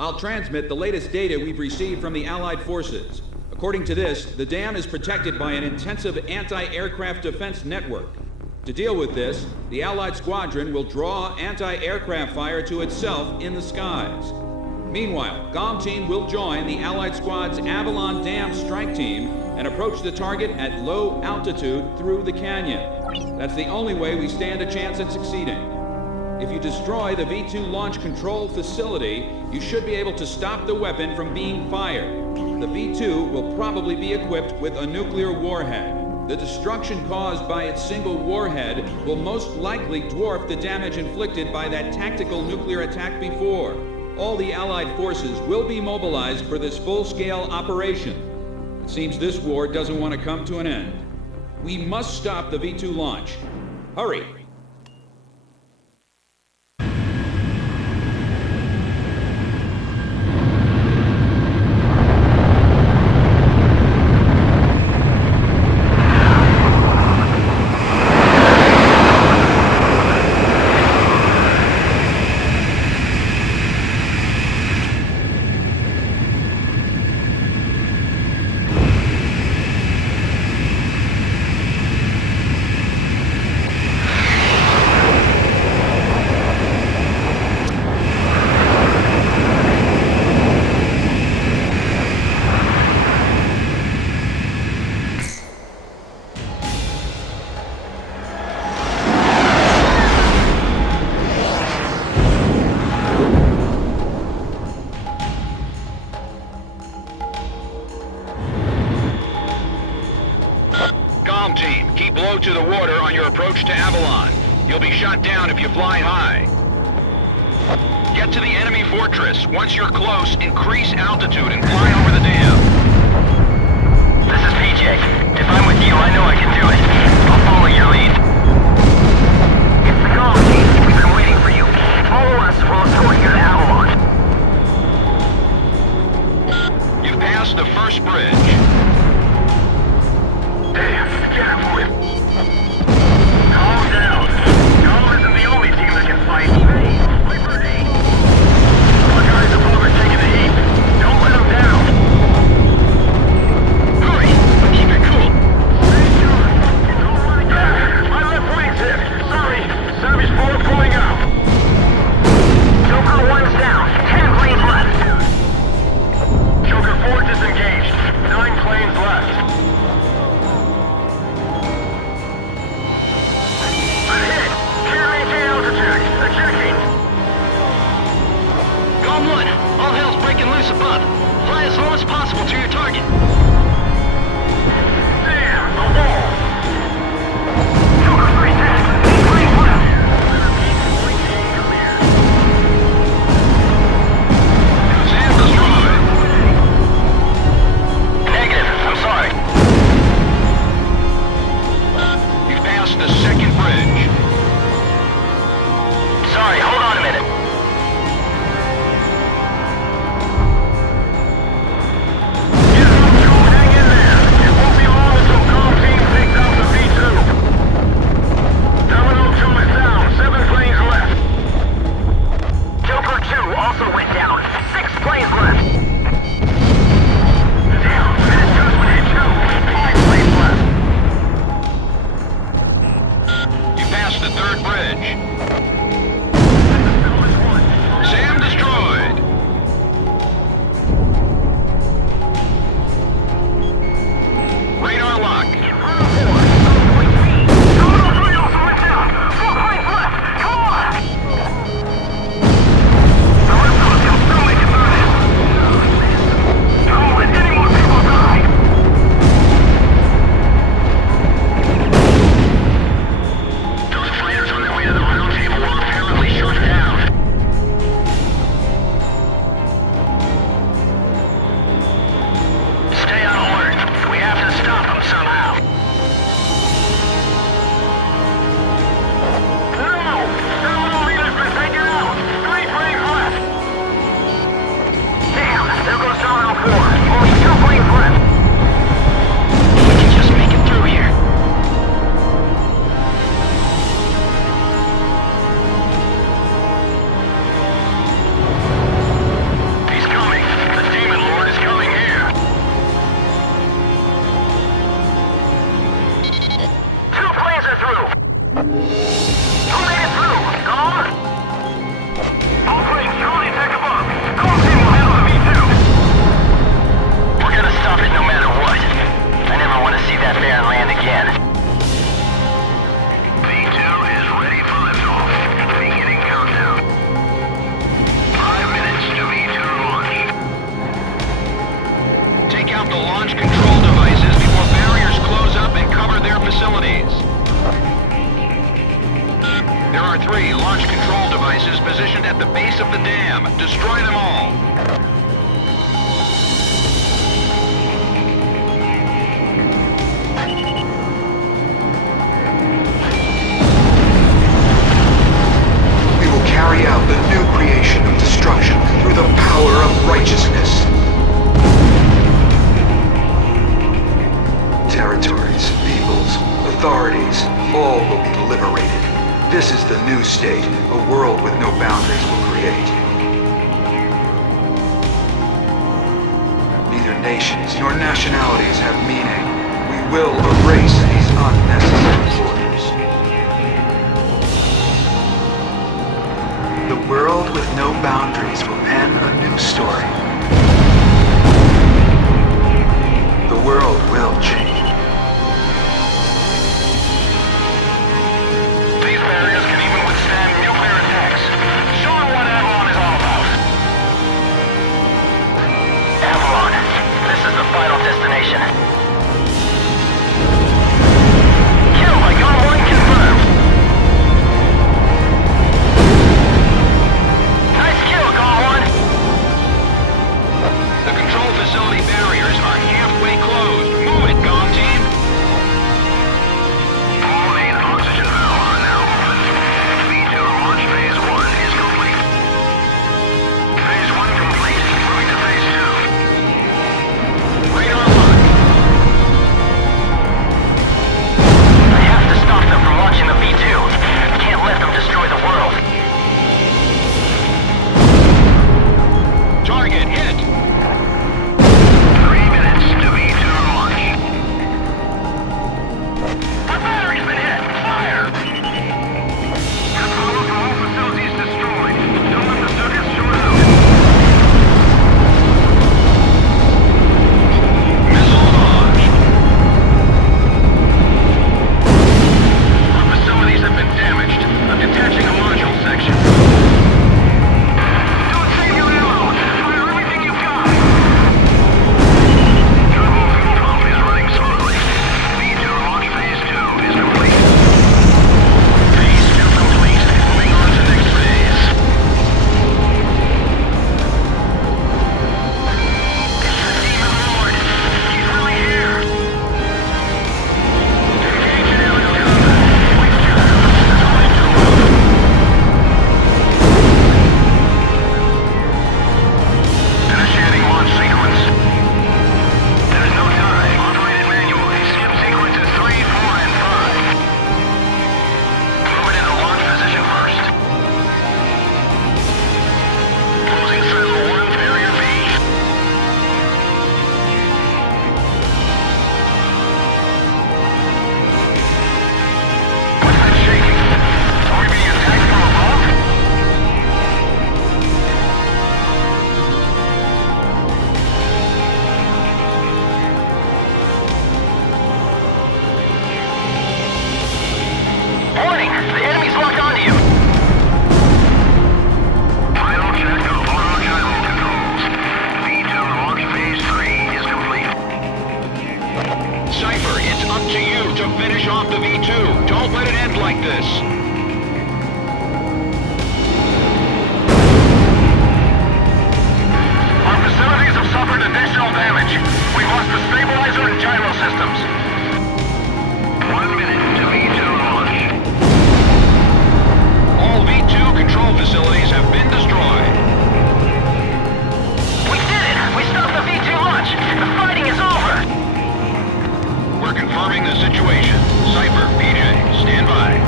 I'll transmit the latest data we've received from the Allied forces. According to this, the dam is protected by an intensive anti-aircraft defense network. To deal with this, the Allied squadron will draw anti-aircraft fire to itself in the skies. Meanwhile, GOM team will join the Allied squad's Avalon Dam strike team and approach the target at low altitude through the canyon. That's the only way we stand a chance at succeeding. If you destroy the V-2 launch control facility, you should be able to stop the weapon from being fired. The V-2 will probably be equipped with a nuclear warhead. The destruction caused by its single warhead will most likely dwarf the damage inflicted by that tactical nuclear attack before. All the Allied forces will be mobilized for this full-scale operation. It seems this war doesn't want to come to an end. We must stop the V-2 launch. Hurry! Team, keep low to the water on your approach to Avalon. You'll be shot down if you fly high. Get to the enemy fortress. Once you're close, increase altitude and fly over the dam. This is PJ. If I'm with you, I know I can do it. I'll follow your lead. It's the GOM team. We've been waiting for you. Follow us. We'll escort you to Avalon. You've passed the first bridge. Damn, calm down. GOM isn't the only team that can fight. Viper 8. Our guys above are taking the heat. Don't let them down. Hurry! Keep it cool. Stay sure. It's all right. My left wing's hit. Sorry. Savage bullet pulling out. Joker 1's down. 10 planes left. Joker 4 disengaged. 9 planes left. SDR-3 launch control devices positioned at the base of the dam. Destroy them all. We will carry out the new creation of destruction through the power of righteousness. Territories, peoples, authorities, all will be liberated. This is the new state, a world with no boundaries will create. Neither nations nor nationalities have meaning. We will erase these unnecessary borders. The world with no boundaries will pen a new story. The world will change. These barriers can even withstand nuclear attacks. Show them what Avalon is all about. Avalon, this is the final destination. Kill by Gunline confirmed. Nice kill, Gunline. The control facility barriers are halfway closed. Move it, Gom Team. All main oxygen valves are now open. V2 launch phase 1 is complete. Phase 1 complete. Moving to phase 2. Radar lock. I have to stop them from launching the V2. Can't let them destroy the world. Target hit. 3 minutes to V2 launch. Our battery's been hit! Fire! Control from all facilities destroyed. Don't let the circuits short out. Missile launch. Our facilities have been damaged. I'm detaching a module section. Don't save your ammo! Fire everything you've got! Turbo fuel pump is running smoothly. V2 launch phase 2 is complete. Phase 2 complete. Moving on to next phase. It's the Demon Lord. He's really here. Engage in aerial combat. We've got him. There's only 2 of them. Initiating launch sequence. There's no time. Operate it manually. Skip sequences 3, 4, and 5. Move it into launch position first. Closing silo 1 to area B. What's that shaking? Are we being attacked from above? Warning! The enemy's locked onto you! Final check of auto-gyro controls. V2 launch phase 3 is complete. Cypher, it's up to you to finish off the V2. Don't let it end like this. Our facilities have suffered additional damage. We've lost the stabilizer and gyro systems. 1 minute to V2 launch. All V2 control facilities have been destroyed. We did it! We stopped the V2 launch! The fighting is over! We're confirming the situation. Cypher, PJ, stand by.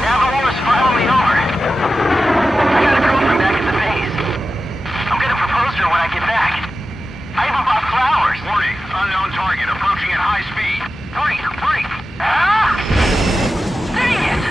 Navarro's finally over. I got a girlfriend back at the base. I'm gonna propose to her when I get back. I even bought flowers. Warning, unknown target approaching at high speed. Break! Break! Ah! Dang it!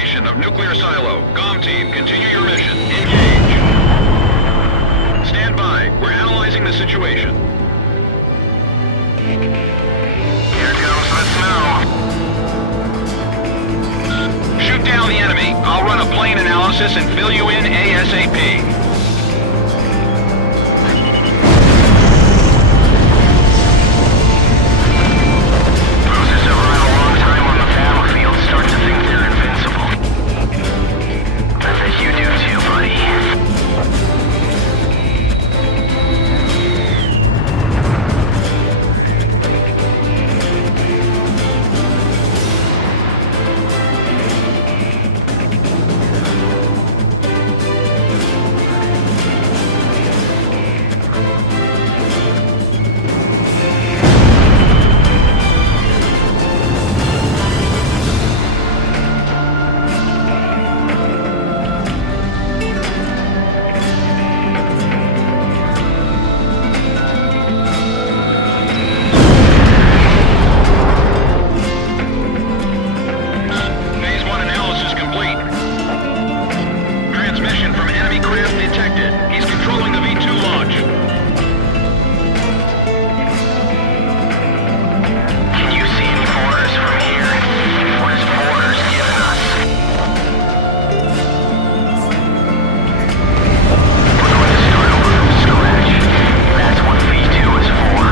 detonation of nuclear silo. GOM team, continue your mission. Engage. Stand by. We're analyzing the situation. Here comes the snow. Shoot down the enemy. I'll run a plane analysis and fill you in ASAP. Losers who run a long time on the battlefield start to think they're invincible. I bet you do too, buddy. Phase 1 analysis complete. Transmission from enemy craft detected. He's controlling the V2 launch. Can you see any borders from here? What is borders giving us? We're going to start over from scratch. That's what V2 is for.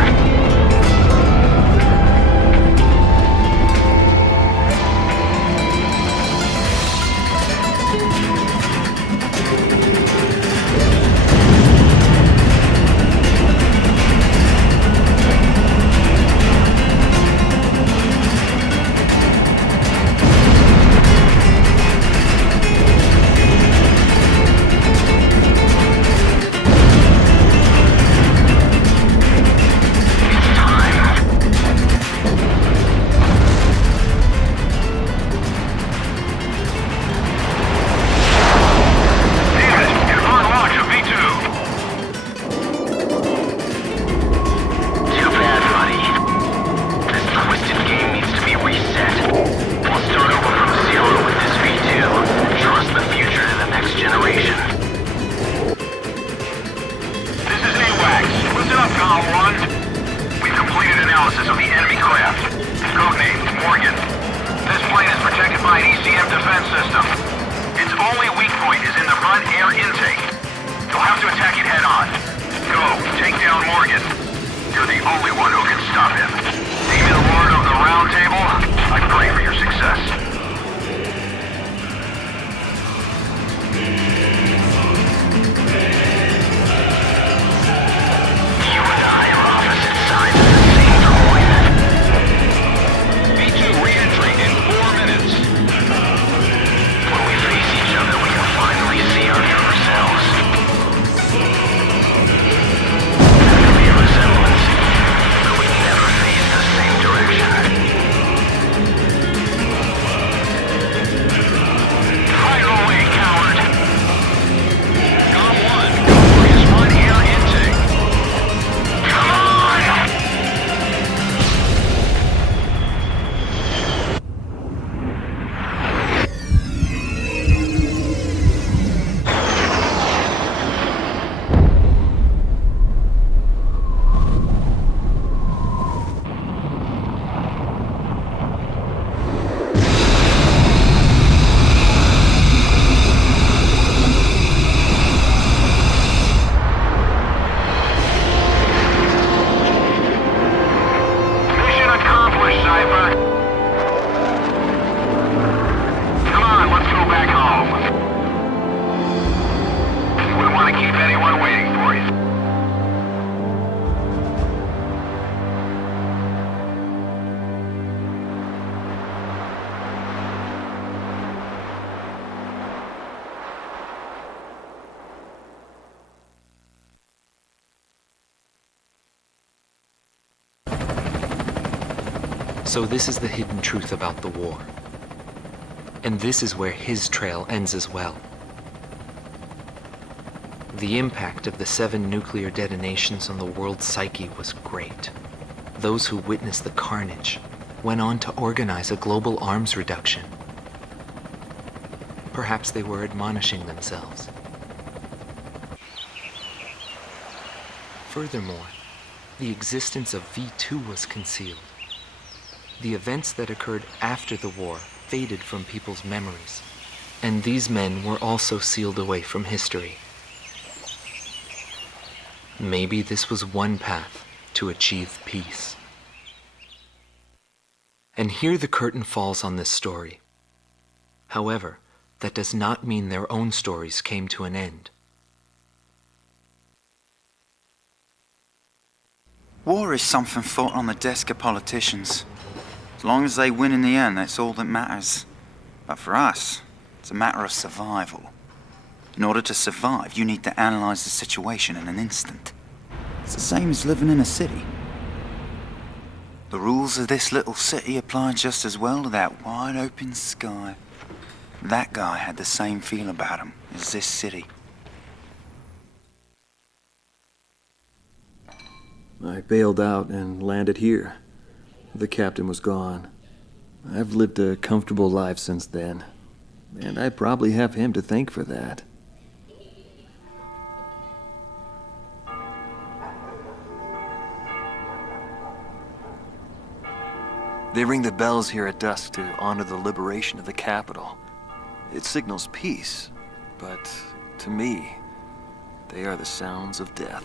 It's time. David, confirm launch of V2. Too bad, buddy. This twisted game needs to be reset. We'll start over from zero with this V2. Trust the future to the next generation. This is AWACS. Listen up, GOM 1. We've completed analysis of the enemy craft. Codenamed Morgan. This plane is protected by an ECM defense system. Its only weak point is in the front air intake. You'll have to attack it head on. Go, take down Morgan. You're the only one who can stop him. Demon Lord of the Round Table, I pray for your success. You and I are opposite sides of the same coin. V2 re-entry in 4 minutes. When we face each other, we can finally see our true selves. There may be a resemblance, but we never face the same direction. Fire away, coward! GOM 1, go for his front air intake. Come on! Mission accomplished, Cypher. Come on, let's go back home. Wouldn't want to keep anyone waiting for you. So this is the hidden truth about the war. And this is where his trail ends as well. The impact of the 7 nuclear detonations on the world's psyche was great. Those who witnessed the carnage went on to organize a global arms reduction. Perhaps they were admonishing themselves. Furthermore, the existence of V2 was concealed. The events that occurred after the war faded from people's memories, and these men were also sealed away from history. Maybe this was one path to achieve peace. And here the curtain falls on this story. However, that does not mean their own stories came to an end. War is something fought on the desk of politicians. As long as they win in the end, that's all that matters. But for us, it's a matter of survival. In order to survive, you need to analyze the situation in an instant. It's the same as living in a city. The rules of this little city apply just as well to that wide open sky. That guy had the same feel about him as this city. I bailed out and landed here. The captain was gone. I've lived a comfortable life since then, and I probably have him to thank for that. They ring the bells here at dusk to honor the liberation of the capital. It signals peace, but to me, they are the sounds of death.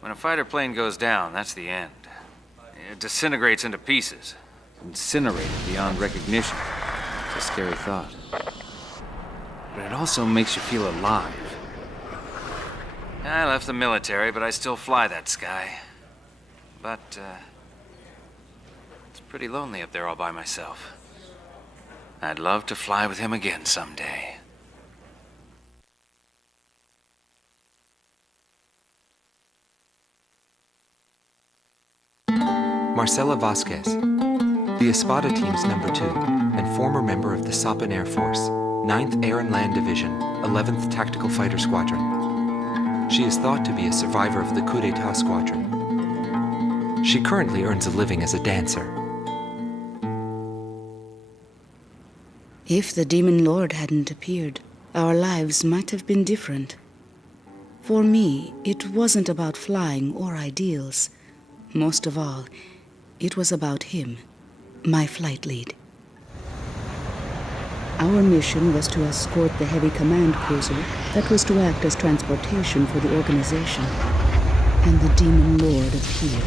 When a fighter plane goes down, that's the end. It disintegrates into pieces. Incinerated beyond recognition. It's a scary thought. But it also makes you feel alive. I left the military, but I still fly that sky. But, it's pretty lonely up there all by myself. I'd love to fly with him again someday. Marcela Vasquez, the Espada team's number 2 and former member of the Sapan Air Force, 9th Air and Land Division, 11th Tactical Fighter Squadron. She is thought to be a survivor of the coup d'etat squadron. She currently earns a living as a dancer. If the Demon Lord hadn't appeared, our lives might have been different. For me, it wasn't about flying or ideals. Most of all, it was about him, my flight lead. Our mission was to escort the heavy command cruiser that was to act as transportation for the organization. And the Demon Lord appeared,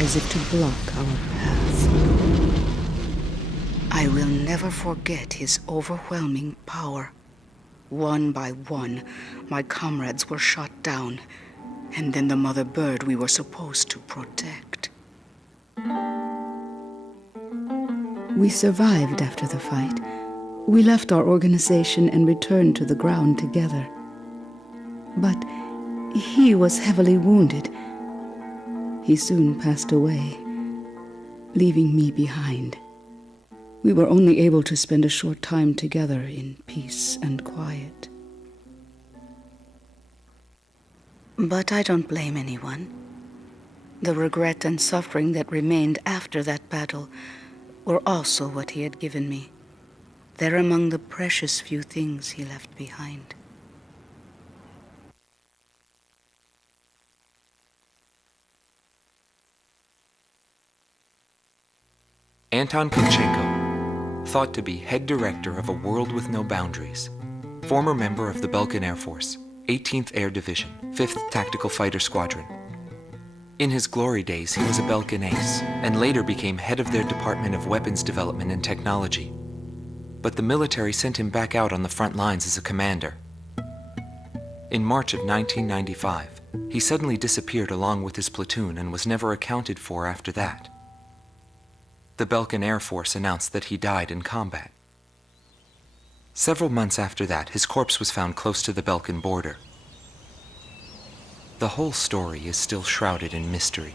as if to block our path. I will never forget his overwhelming power. One by one, my comrades were shot down, and then the mother bird we were supposed to protect. We survived after the fight. We left our organization and returned to the ground together. But he was heavily wounded. He soon passed away, leaving me behind. We were only able to spend a short time together in peace and quiet. But I don't blame anyone. The regret and suffering that remained after that battle were also what he had given me. They're among the precious few things he left behind. Anton Kunchenko, thought to be head director of A World with No Boundaries, former member of the Belkan Air Force, 18th Air Division, 5th Tactical Fighter Squadron. In his glory days, he was a Belkan ace, and later became head of their Department of Weapons Development and Technology. But the military sent him back out on the front lines as a commander. In March of 1995, he suddenly disappeared along with his platoon and was never accounted for after that. The Belkan Air Force announced that he died in combat. Several months after that, his corpse was found close to the Belkan border. The whole story is still shrouded in mystery.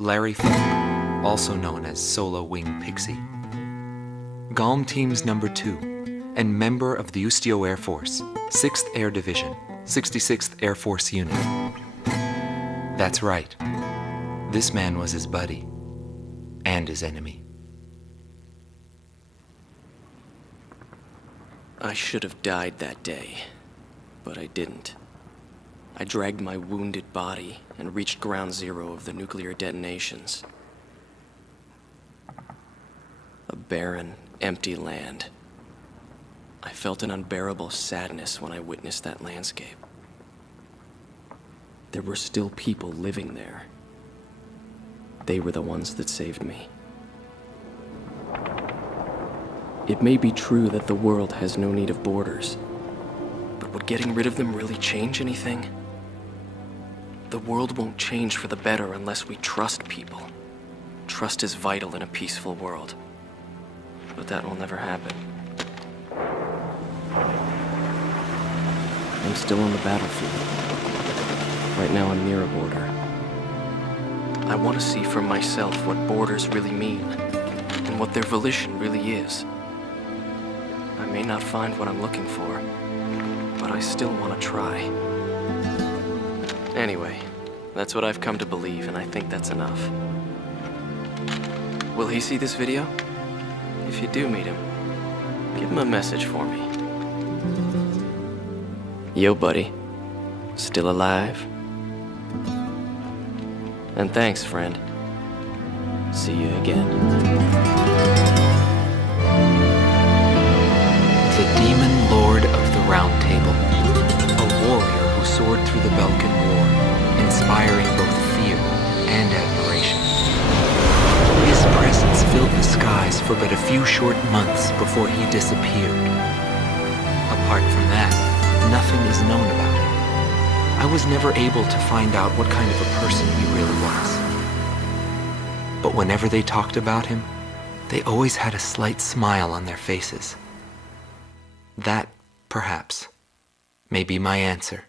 Larry Falk, also known as Solo Wing Pixie. GALM Team's number 2, and member of the Ustio Air Force, 6th Air Division, 66th Air Force Unit. That's right. This man was his buddy, and his enemy. I should have died that day, but I didn't. I dragged my wounded body and reached ground zero of the nuclear detonations. A barren, empty land. I felt an unbearable sadness when I witnessed that landscape. There were still people living there. They were the ones that saved me. It may be true that the world has no need of borders, but would getting rid of them really change anything? The world won't change for the better unless we trust people. Trust is vital in a peaceful world, but that will never happen. I'm still on the battlefield. Right now I'm near a border. I want to see for myself what borders really mean, and what their volition really is. I may not find what I'm looking for, but I still want to try. Anyway, that's what I've come to believe, and I think that's enough. Will he see this video? If you do meet him, give him a message for me. Yo, buddy. Still alive? And thanks, friend. See you again. The Demon Lord of the Round Table, a warrior who soared through the Belkan War, inspiring both fear and admiration. His presence filled the skies for but a few short months before he disappeared. Apart from that, nothing is known about him. I was never able to find out what kind of a person he really was. But whenever they talked about him, they always had a slight smile on their faces. That, perhaps, may be my answer.